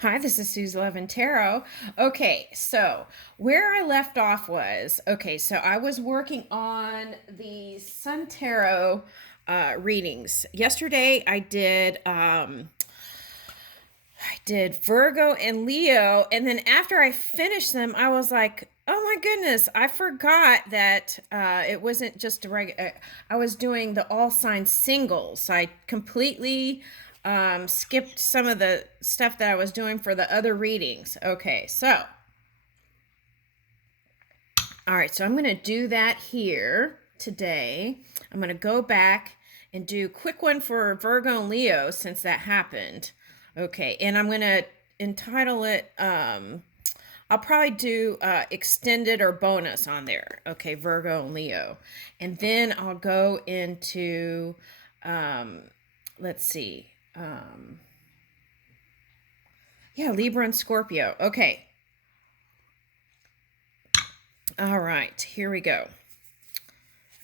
Hi, this is Suze Love and Tarot. Okay, so where I left off was so I was working on the Sun Tarot readings. Yesterday I did Virgo and Leo, and then after I finished them, I was like, oh my goodness, I forgot that it wasn't just a regular. I was doing the all sign singles. So I completely skipped some of the stuff that I was doing for the other readings. Okay, so all right, so I'm going to do that here today. I'm going to go back and do a quick one for Virgo and Leo since that happened. Okay, and I'm going to entitle it, I'll probably do extended or bonus on there. Okay, Virgo and Leo. And then I'll go into, let's see, yeah, Libra and Scorpio. Okay, all right, here we go.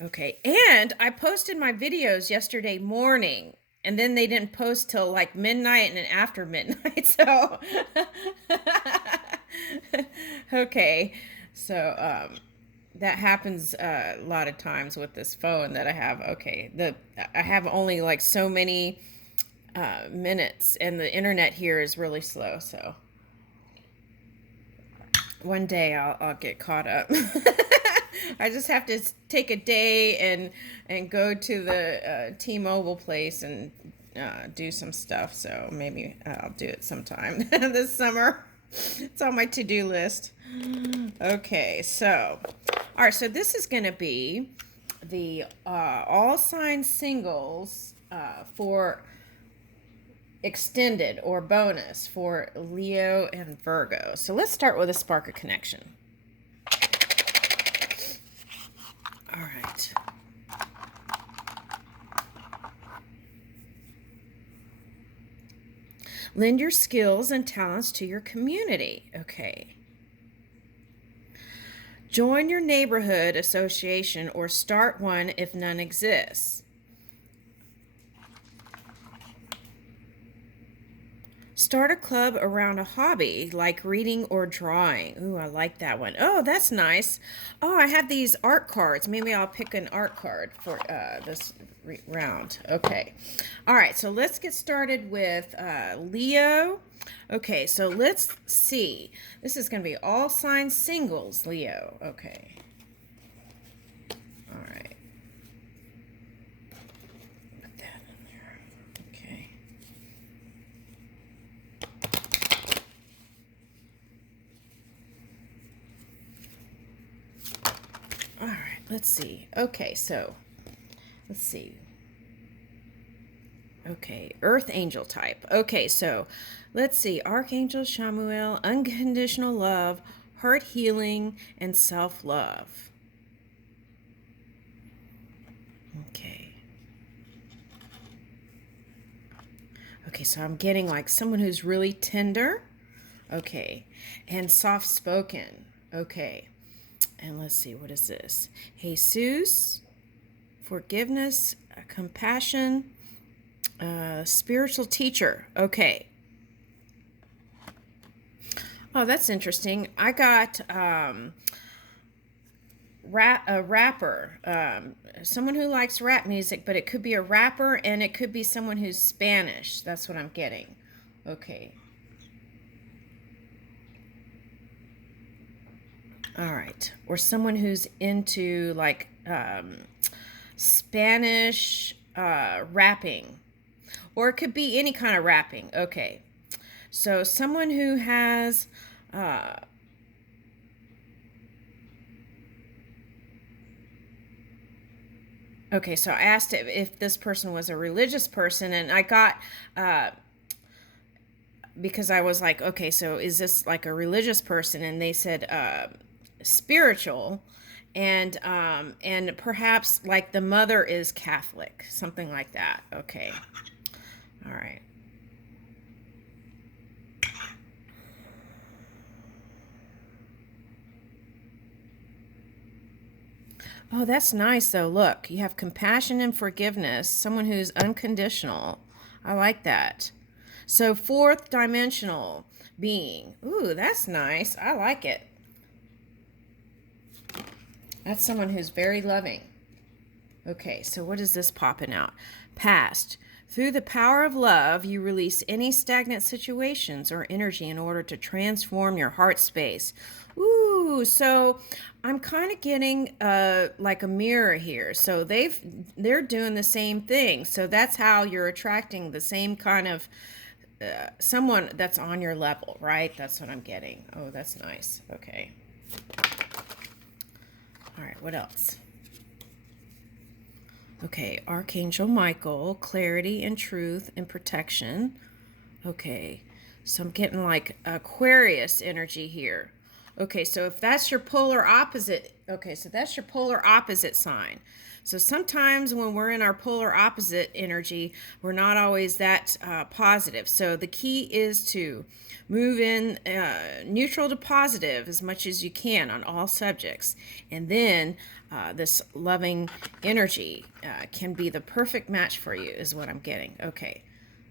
Okay, and I posted my videos yesterday morning, and then they didn't post till like midnight and then after midnight. So, okay, so that happens a lot of times with this phone that I have. Okay, I have only like so many minutes, and the internet here is really slow. So one day I'll get caught up. I just have to take a day and go to the T-Mobile place and do some stuff. So maybe I'll do it sometime this summer. It's on my to-do list. Okay, so all right, so this is going to be the all sign singles for extended or bonus for Leo and Virgo. So let's start with a spark of connection. All right. Lend your skills and talents to your community. Okay. Join your neighborhood association or start one if none exists. Start a club around a hobby like reading or drawing. Ooh, I like that one. Oh, that's nice. Oh, I have these art cards. Maybe I'll pick an art card for this round. Okay. All right, so let's get started with Leo. Okay, so let's see. This is going to be all sign singles, Leo. Okay. All right. Put that in there. Okay. All right, let's see. Okay, so let's see. Okay, Earth Angel type. Okay, so let's see. Archangel Shamuel, unconditional love, heart healing, and self love. Okay. Okay, so I'm getting like someone who's really tender. Okay, and soft spoken. Okay, and let's see, what is this? Jesus, forgiveness, compassion, spiritual teacher. Okay. Oh, that's interesting. I got a rapper, someone who likes rap music, but it could be a rapper and it could be someone who's Spanish. That's what I'm getting. Okay. All right. Or someone who's into like Spanish rapping. Or it could be any kind of rapping. Okay. So someone who has okay, so I asked if this person was a religious person, and I got because I was like, okay, so is this like a religious person? And they said spiritual, and perhaps like the mother is Catholic, something like that. Okay, all right. Oh, that's nice though. Look, you have compassion and forgiveness, someone who's unconditional. I like that. So fourth dimensional being. Ooh, that's nice. I like it. That's someone who's very loving. Okay, so what is this popping out? Past. Through the power of love, you release any stagnant situations or energy in order to transform your heart space. Ooh, so I'm kind of getting like a mirror here. So they're doing the same thing. So that's how you're attracting the same kind of someone that's on your level, right? That's what I'm getting. Oh, that's nice. Okay. All right, what else? Okay, Archangel Michael, clarity and truth and protection. Okay, so I'm getting like Aquarius energy here. Okay, so if that's your polar opposite, okay, so that's your polar opposite sign. So sometimes when we're in our polar opposite energy, we're not always that positive. So the key is to move in neutral to positive as much as you can on all subjects. And then this loving energy can be the perfect match for you, is what I'm getting. Okay.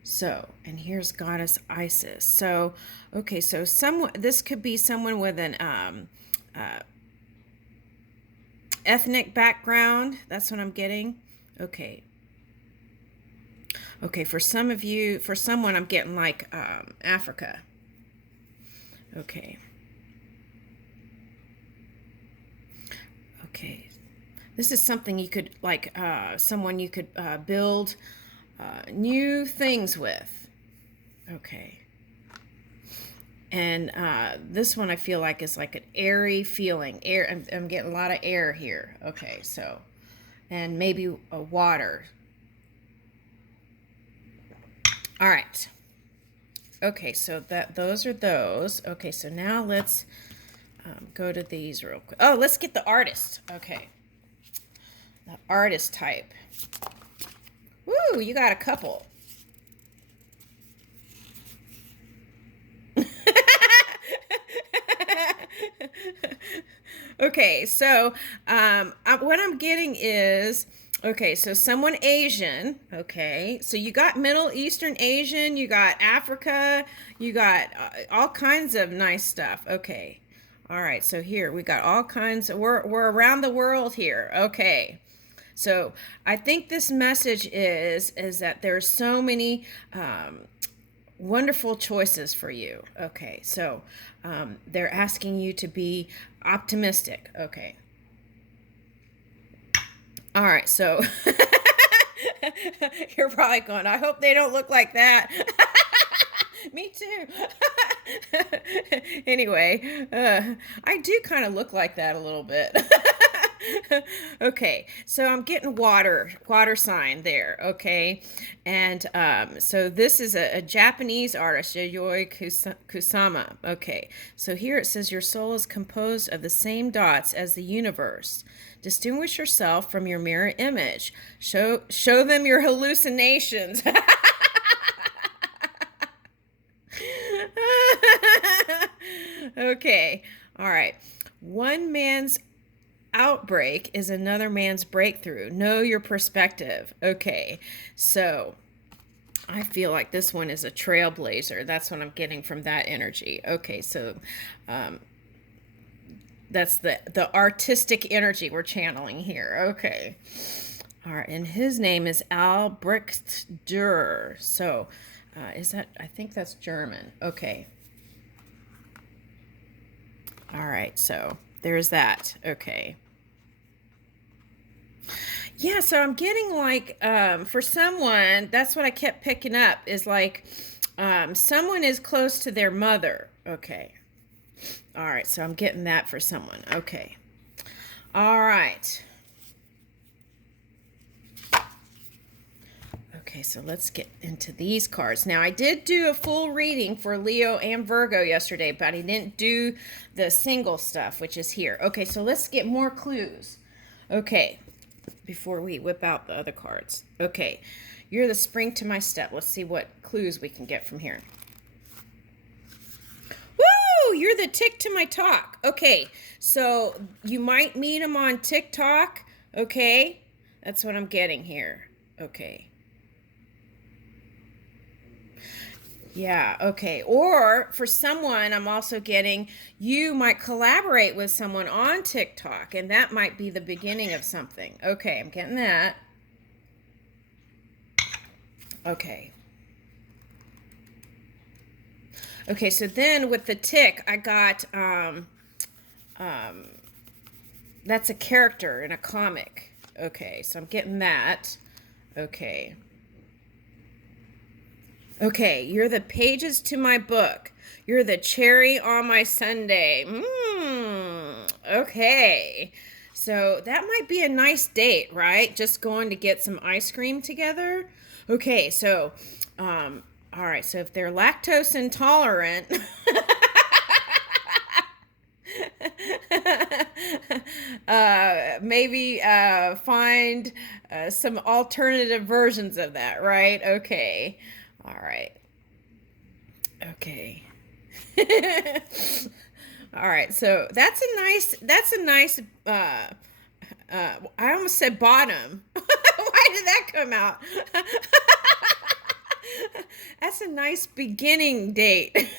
So, and here's Goddess Isis. So, okay, so someone, this could be someone with an ethnic background. That's what I'm getting. Okay. Okay, for some of you, for someone, I'm getting like Africa. Okay. Okay. This is something you could, like, someone you could build new things with. Okay. And this one I feel like is like an airy feeling. Air. I'm getting a lot of air here. Okay, so, and maybe a water. All right. Okay, so those are those. Okay, so now let's go to these real quick. Oh, let's get the artist. Okay, the artist type. Woo, you got a couple. Okay, so what I'm getting is, okay, so someone Asian, okay, so you got Middle Eastern Asian, you got Africa, you got all kinds of nice stuff. Okay, all right, so here we got all kinds of, we're around the world here. Okay, so I think this message is that there's so many wonderful choices for you. Okay, so they're asking you to be optimistic. Okay. All right, so you're probably going, I hope they don't look like that. Me too. Anyway, I do kind of look like that a little bit. Okay, so I'm getting water sign there. Okay, and so this is a Japanese artist, Yayoi Kusama. Okay, so here it says your soul is composed of the same dots as the universe. Distinguish yourself from your mirror image. Show them your hallucinations. Okay, all right. One man's outbreak is another man's breakthrough. Know your perspective. Okay, so I feel like this one is a trailblazer. That's what I'm getting from that energy. Okay, so that's the artistic energy we're channeling here. Okay, all right, and his name is Albrecht Dürer. So is that? I think that's German. Okay. All right, so there's that. Okay. Yeah, so I'm getting like for someone, that's what I kept picking up is like someone is close to their mother. Okay. All right, so I'm getting that for someone. Okay. All right. Okay, so let's get into these cards. Now, I did do a full reading for Leo and Virgo yesterday, but I didn't do the single stuff, which is here. Okay, so let's get more clues. Okay, before we whip out the other cards. Okay, you're the spring to my step. Let's see what clues we can get from here. Woo! You're the tick to my talk. Okay, so you might meet him on TikTok. Okay, that's what I'm getting here. Okay. Yeah, okay. Or for someone, I'm also getting you might collaborate with someone on TikTok, and that might be the beginning of something. Okay, I'm getting that. Okay. Okay, so then with the tick, I got um that's a character in a comic. Okay, so I'm getting that. Okay. Okay, you're the pages to my book. You're the cherry on my sundae. Okay. So that might be a nice date, right? Just going to get some ice cream together. Okay, so, all right. So if they're lactose intolerant, maybe find some alternative versions of that, right? Okay. All right. Okay. All right. So that's a nice I almost said bottom. Why did that come out? That's a nice beginning date.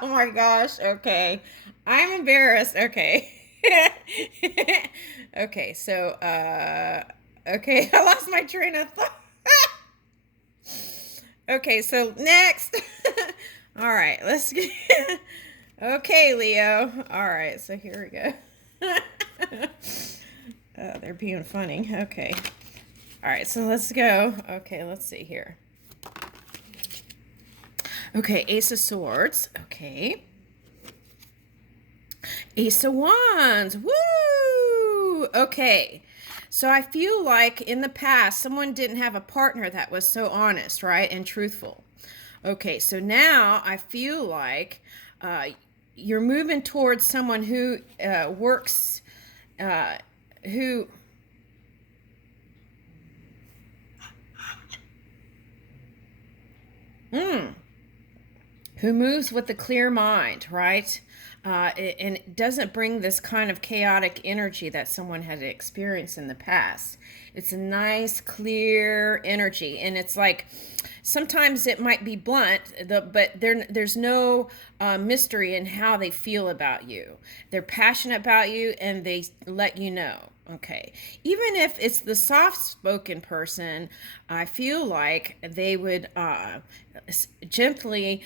Oh my gosh. Okay. I'm embarrassed. Okay. Okay, so okay, I lost my train of thought. Okay, so next. All right, let's get. Okay, Leo. All right, so here we go. Oh, they're being funny. Okay. All right, so let's go. Okay, let's see here. Okay, Ace of Swords. Okay. Ace of Wands. Woo! Okay. So I feel like in the past, someone didn't have a partner that was so honest, right? And truthful. Okay, so now I feel like you're moving towards someone who works, who mm, who moves with a clear mind, right? And it doesn't bring this kind of chaotic energy that someone had experienced in the past. It's a nice, clear energy, and it's like sometimes it might be blunt, but there's no mystery in how they feel about you. They're passionate about you, and they let you know. Okay. Even if it's the soft spoken person, I feel like they would gently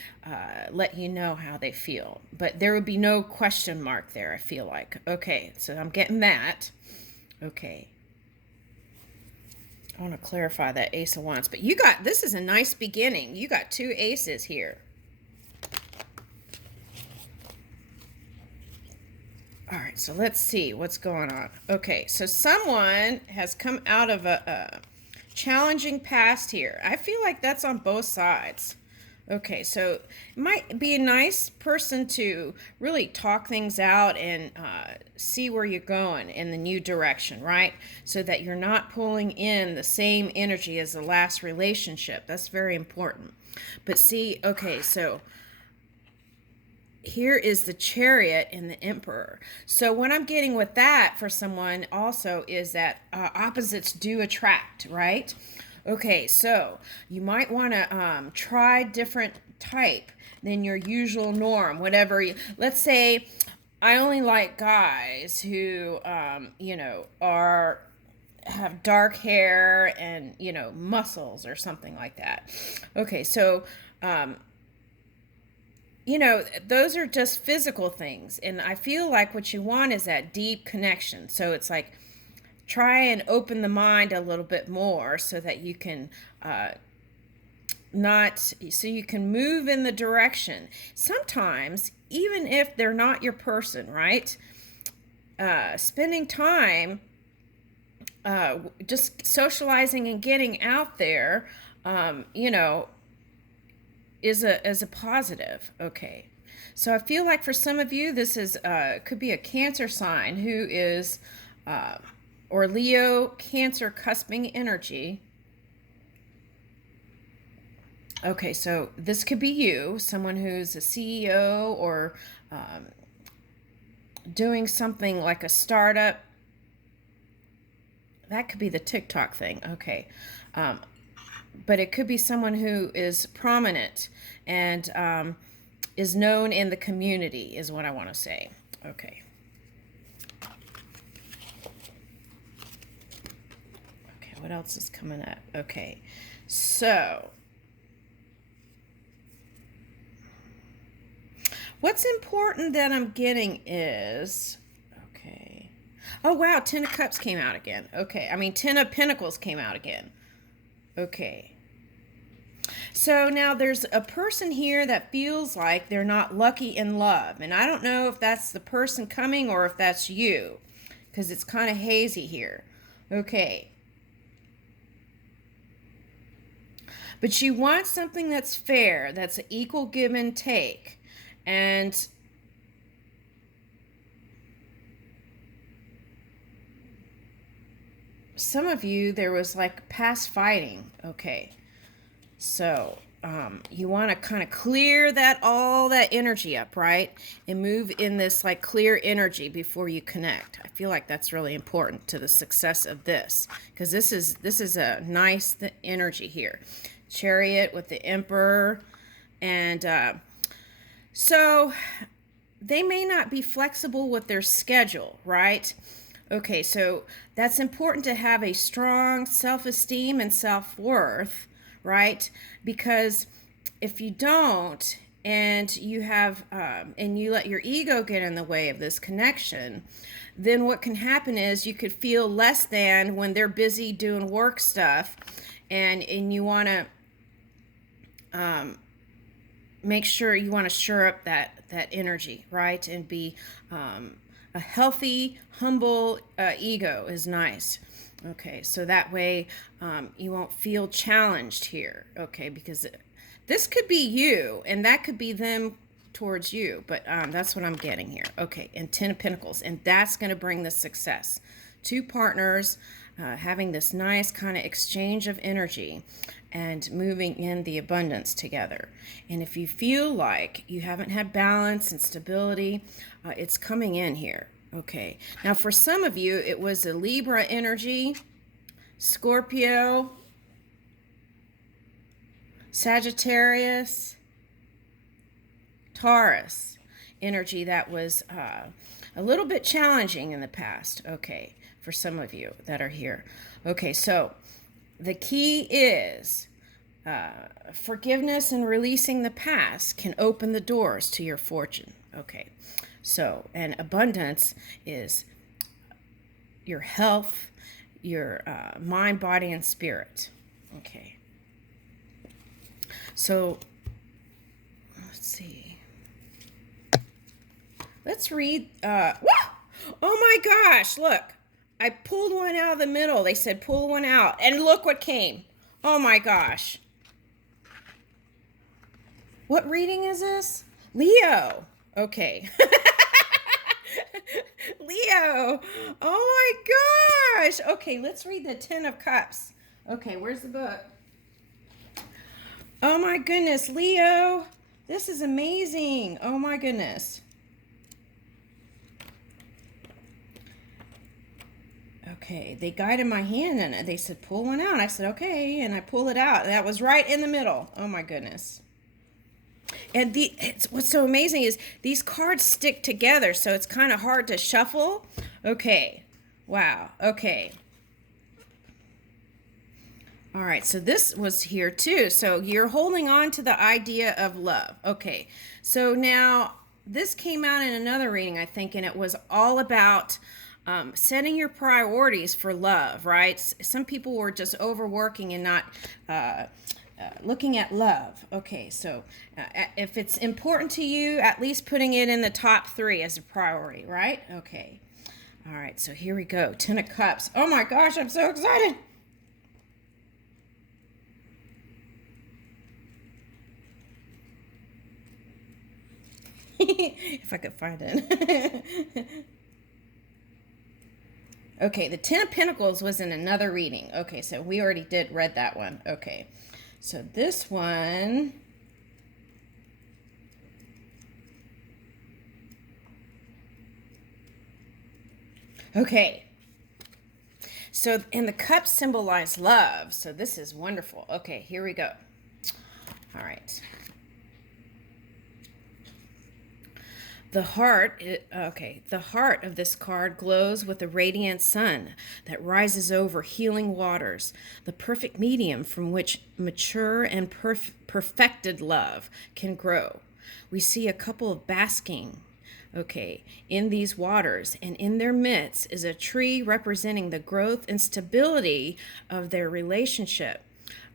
let you know how they feel. But there would be no question mark there, I feel like. Okay. So I'm getting that. Okay. I want to clarify that Ace of Wands. But this is a nice beginning. You got two aces here. All right, so let's see what's going on. Okay, so someone has come out of a challenging past here. I feel like that's on both sides. Okay, so it might be a nice person to really talk things out and see where you're going in the new direction, right? So that you're not pulling in the same energy as the last relationship. That's very important. But see, okay, so here is the Chariot and the Emperor. So what I'm getting with that for someone also is that opposites do attract, right? Okay, so you might want to try different type than your usual norm. Let's say I only like guys who, are have dark hair and muscles or something like that. Okay, so those are just physical things. And I feel like what you want is that deep connection. So it's like try and open the mind a little bit more so that you can so you can move in the direction. Sometimes, even if they're not your person, right? Spending time just socializing and getting out there, you know, is a positive. Okay, so I feel like for some of you this is could be a Cancer sign who is or Leo Cancer cusping energy. Okay, so this could be you, someone who's a CEO or doing something like a startup. That could be the TikTok thing. Okay. but it could be someone who is prominent and is known in the community, is what I want to say. Okay. Okay, what else is coming up? Okay, so what's important that I'm getting is, okay. Oh, wow, Ten of Cups came out again. Okay, I mean, Ten of Pentacles came out again. Okay. So now there's a person here that feels like they're not lucky in love. And I don't know if that's the person coming or if that's you, because it's kind of hazy here. Okay. But you want something that's fair, that's an equal give and take. And some of you, there was like past fighting. Okay. So you want to kind of clear all that energy up, right? And move in this like clear energy before you connect. I feel like that's really important to the success of this, because this is a nice energy here. Chariot with the Emperor. And so they may not be flexible with their schedule, right? Okay, so that's important to have a strong self-esteem and self-worth, right? Because if you don't, and you have and you let your ego get in the way of this connection, then what can happen is you could feel less than when they're busy doing work stuff, and you want to make sure you want to shore up that energy, right? And be a healthy, humble ego is nice. Okay, so that way you won't feel challenged here. Okay, because this could be you, and that could be them towards you. But that's what I'm getting here. Okay, and Ten of Pentacles, and that's going to bring the success. Two partners having this nice kind of exchange of energy and moving in the abundance together. And if you feel like you haven't had balance and stability, it's coming in here. Okay, now for some of you, it was a Libra energy, Scorpio, Sagittarius, Taurus energy that was a little bit challenging in the past. Okay, for some of you that are here. Okay, so the key is forgiveness and releasing the past can open the doors to your fortune. Okay, so, and abundance is your health, your mind, body, and spirit. Okay, so let's see. Let's read. Oh my gosh, look. I pulled one out of the middle. They said pull one out. And look what came. Oh my gosh. What reading is this? Leo. Okay. Leo. Oh my gosh. Okay, let's read the Ten of Cups. Okay, where's the book? Oh my goodness, Leo. This is amazing. Oh my goodness. Okay, they guided my hand in it. They said, pull one out. I said, okay, and I pull it out. That was right in the middle. Oh my goodness. And what's so amazing is these cards stick together, so it's kind of hard to shuffle. Okay, wow, okay. All right, so this was here too. So you're holding on to the idea of love. Okay, so now this came out in another reading, I think, and it was all about setting your priorities for love, right? Some people were just overworking and not looking at love. Okay, so if it's important to you, at least putting it in the top 3 as a priority, right? Okay. All right, so here we go. Ten of Cups. Oh my gosh, I'm so excited. If I could find it. Okay, the Ten of Pentacles was in another reading. Okay, so we already read that one. Okay, so this one. Okay, So, and the cups symbolize love. So this is wonderful. Okay, here we go. All right. The heart of this card glows with a radiant sun that rises over healing waters, the perfect medium from which mature and perfected love can grow. We see a couple of basking, in these waters, and in their midst is a tree representing the growth and stability of their relationship.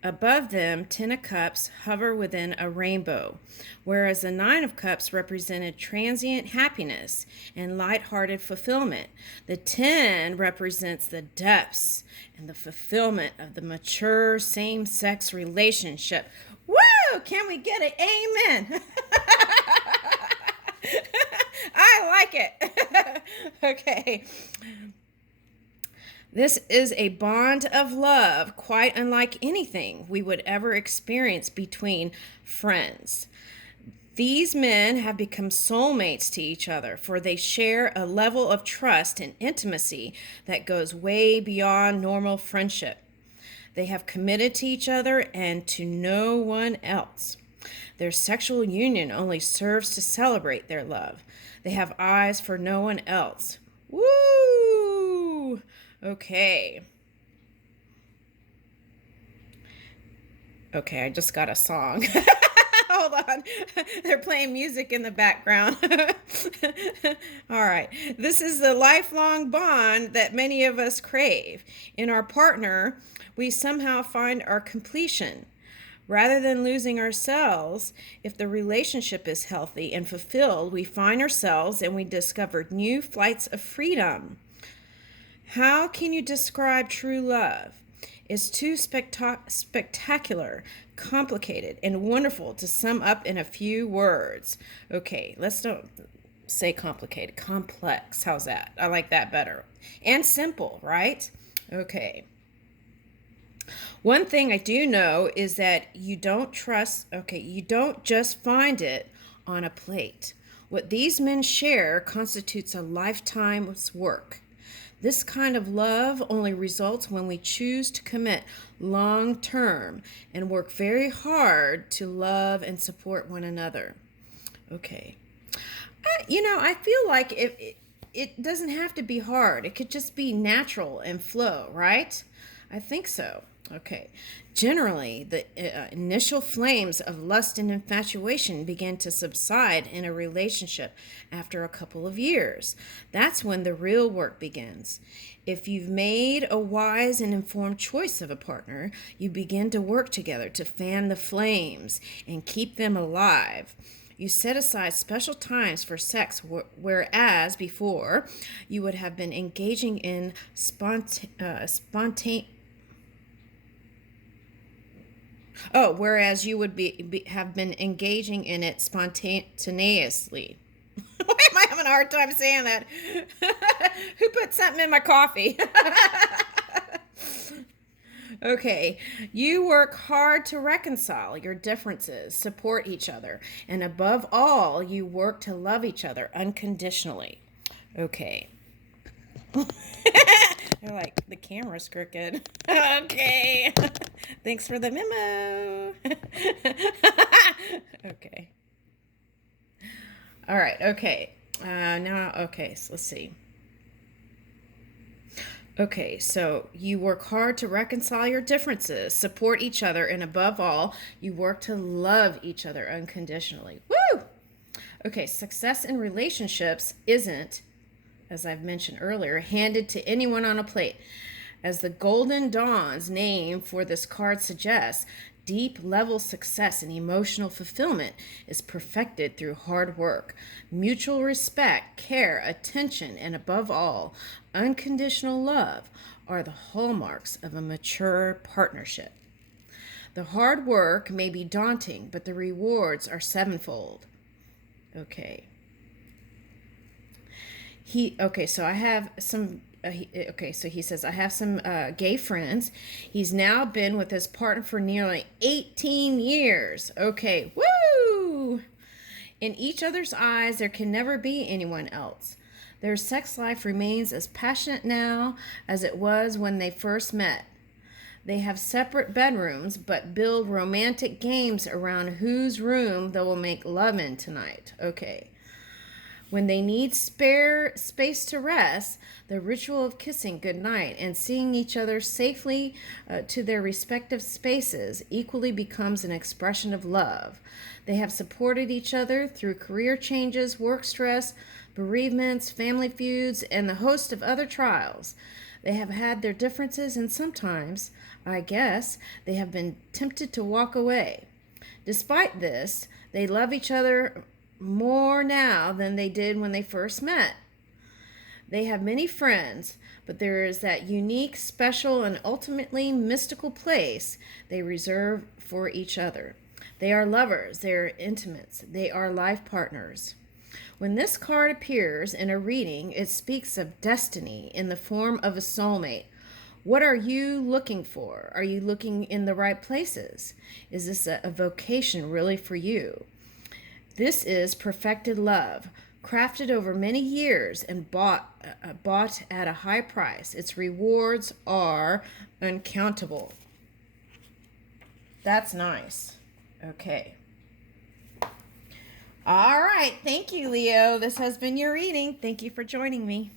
Above them, 10 of Cups hover within a rainbow, whereas the 9 of Cups represented transient happiness and light-hearted fulfillment. The 10 represents the depths and the fulfillment of the mature same-sex relationship. Woo! Can we get an amen? I like it. Okay. This is a bond of love quite unlike anything we would ever experience between friends. These men have become soulmates to each other, for they share a level of trust and intimacy that goes way beyond normal friendship. They have committed to each other and to no one else. Their sexual union only serves to celebrate their love. They have eyes for no one else. Woo! Okay. Okay, I just got a song. Hold on. They're playing music in the background. All right. This is the lifelong bond that many of us crave. In our partner, we somehow find our completion. Rather than losing ourselves, if the relationship is healthy and fulfilled, we find ourselves and we discover new flights of freedom. How can you describe true love? It's too spectacular, complicated, and wonderful to sum up in a few words. Okay, let's don't say complicated, complex. How's that? I like that better. And simple, right? Okay. One thing I do know is that you don't just find it on a plate. What these men share constitutes a lifetime's work. This kind of love only results when we choose to commit long term and work very hard to love and support one another. Okay. I feel like it doesn't have to be hard. It could just be natural and flow, right? I think so. Okay. Generally, the initial flames of lust and infatuation begin to subside in a relationship after a couple of years. That's when the real work begins. If you've made a wise and informed choice of a partner, you begin to work together to fan the flames and keep them alive. You set aside special times for sex, whereas before you would have been engaging in whereas you would have been engaging in it spontaneously. Why am I having a hard time saying that? Who put something in my coffee? Okay, you work hard to reconcile your differences, support each other, and above all, you work to love each other unconditionally. Okay. They're like, the camera's crooked. Okay. Thanks for the memo. Okay. All right. Okay. So let's see. Okay, so you work hard to reconcile your differences, support each other, and above all, you work to love each other unconditionally. Woo! Okay, success in relationships isn't, as I've mentioned earlier, handed to anyone on a plate. As the Golden Dawn's name for this card suggests, deep level success and emotional fulfillment is perfected through hard work, mutual respect, care, attention, and above all, unconditional love are the hallmarks of a mature partnership. The hard work may be daunting, but the rewards are sevenfold. Okay. So I have some so he says, I have some gay friends. He's now been with his partner for nearly 18 years. Okay, woo! In each other's eyes, there can never be anyone else. Their sex life remains as passionate now as it was when they first met. They have separate bedrooms, but build romantic games around whose room they will make love in tonight. Okay. When they need spare space to rest, the ritual of kissing goodnight and seeing each other safely to their respective spaces equally becomes an expression of love. They have supported each other through career changes, work stress, bereavements, family feuds, and a host of other trials. They have had their differences, and sometimes, I guess, they have been tempted to walk away. Despite this, they love each other more now than they did when they first met. They have many friends, but there is that unique, special, and ultimately mystical place they reserve for each other. They are lovers, they are intimates, they are life partners. When this card appears in a reading, it speaks of destiny in the form of a soulmate. What are you looking for? Are you looking in the right places? Is this a vocation really for you? This is perfected love, crafted over many years and bought at a high price. Its rewards are uncountable. That's nice. Okay. All right. Thank you, Leo. This has been your reading. Thank you for joining me.